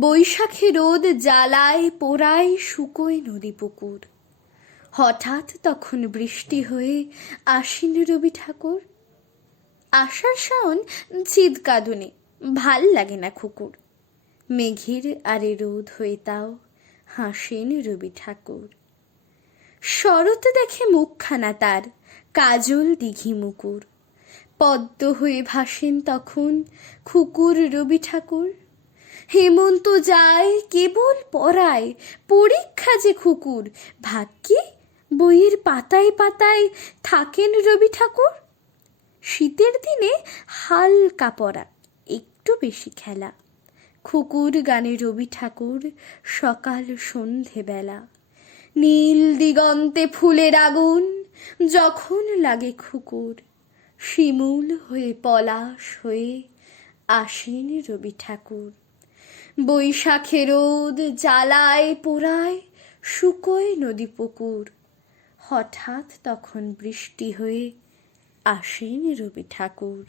বৈশাখে রোদ জ্বালায় পোড়ায় শুকোয় নদী পুকুর। হঠাৎ তখন বৃষ্টি হয়ে আশ্বিন রবি ঠাকুর। আষাঢ় শাওন চিদ কাঁদুনে, ভাল লাগে না খুকুর। মেঘের আরে রোদ হয়ে তাও হাসেন রবি ঠাকুর। শরৎ দেখে মুখখানা তার কাজল দিঘি মুকুর। পদ্ম হয়ে ভাসেন তখন খুকুর রবি ঠাকুর। হেমন্ত যায় কেবল পড়ায় পরীক্ষা যে খুকুর। ভাগ্যে বইয়ের পাতায় পাতায় থাকেন রবি ঠাকুর। শীতের দিনে হালকা পড়া, একটু বেশি খেলা। খুকুর গানে রবি ঠাকুর সকাল সন্ধে বেলা। নীল দিগন্তে ফুলের আগুন যখন লাগে খুকুর। শিমুল হয়ে পলাশ হয়ে আসেন রবি ঠাকুর। বৈশাখে রোদ জ্বালায় পোড়ায় শুকোয় নদী পুকুর। হঠাৎ তখন বৃষ্টি হয়ে আসেন রবি ঠাকুর।